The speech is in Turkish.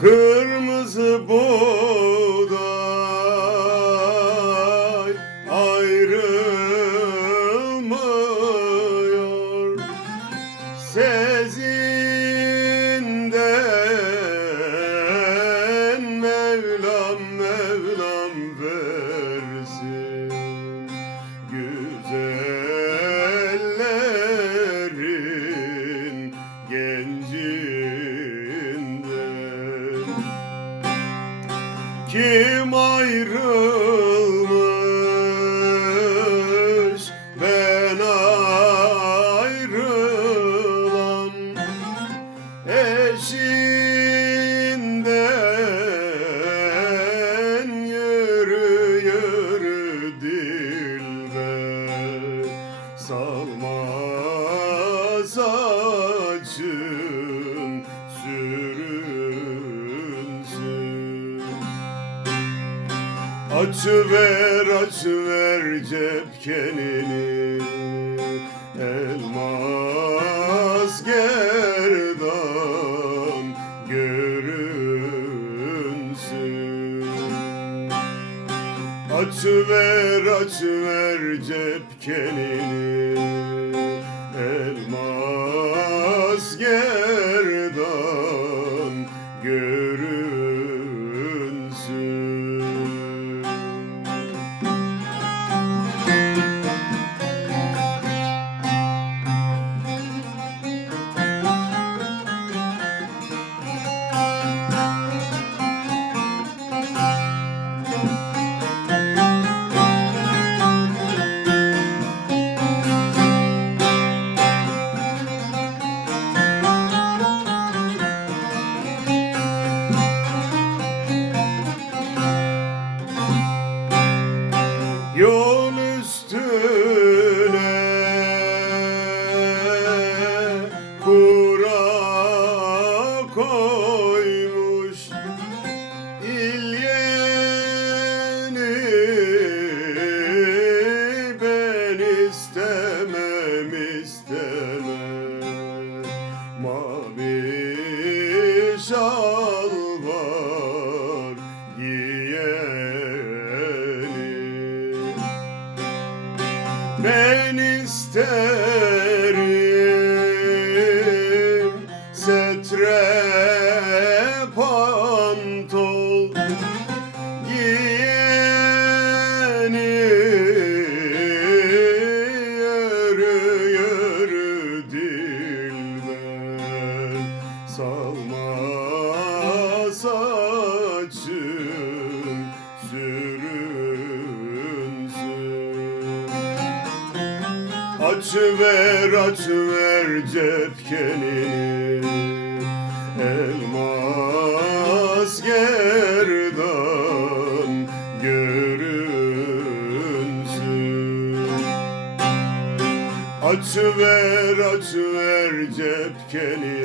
Kırmızı buğday ayrılmıyor sezinden. Mevlam Mevlam versin güzellerin gencinden. Kim ayrılmış ben ayrılam, eşinden yürü yürü dilber. Salma saçın sürünsün. Açıver cepkenini, elmas gerdan görünsün. Açıver cepkenini, elmas gerdan görünsün. Yol üstüne kura koymuş İlyeni, ben istemem mavi şal var giyeni. Ben isterim setre pantol giyeni. Yürü yürü dilber, salma saçın sürünsün. Açıver cepkenini, elmas gerdan görünsün. Açıver cepkenini,